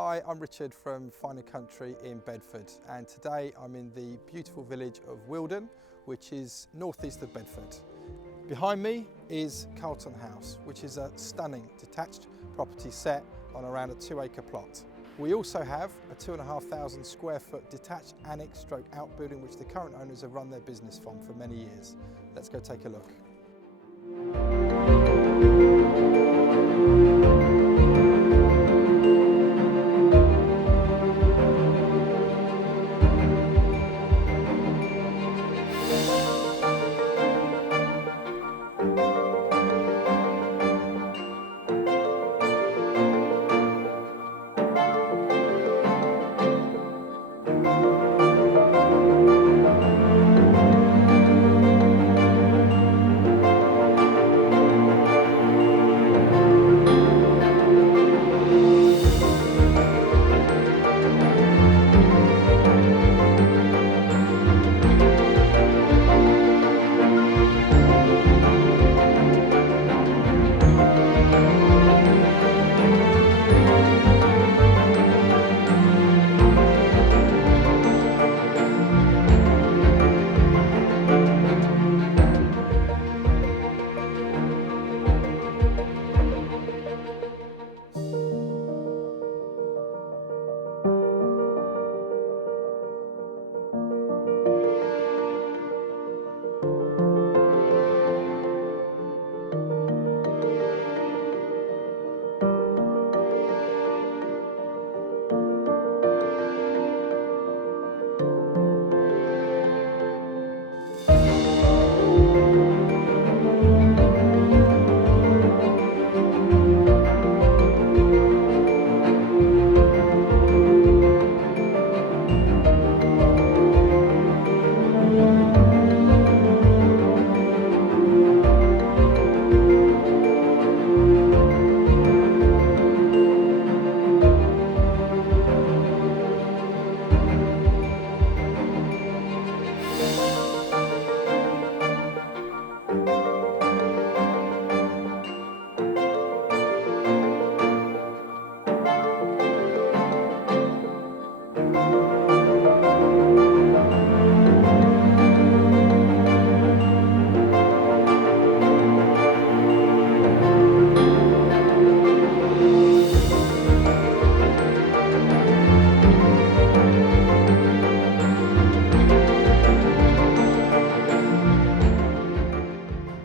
Hi, I'm Richard from Fine & Country in Bedford, and today I'm in the beautiful village of Wilden, which is northeast of Bedford. Behind me is Carlton House, which is a stunning detached property set on around a 2-acre plot. We also have a 2,500 square foot detached annex stroke outbuilding which the current owners have run their business from for many years. Let's go take a look.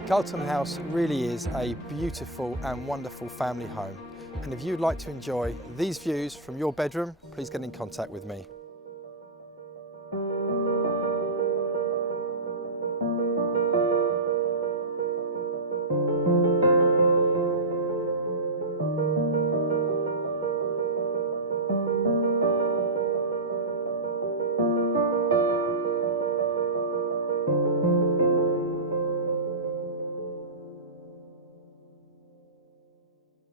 Carlton House really is a beautiful and wonderful family home, and if you'd like to enjoy these views from your bedroom, please get in contact with me.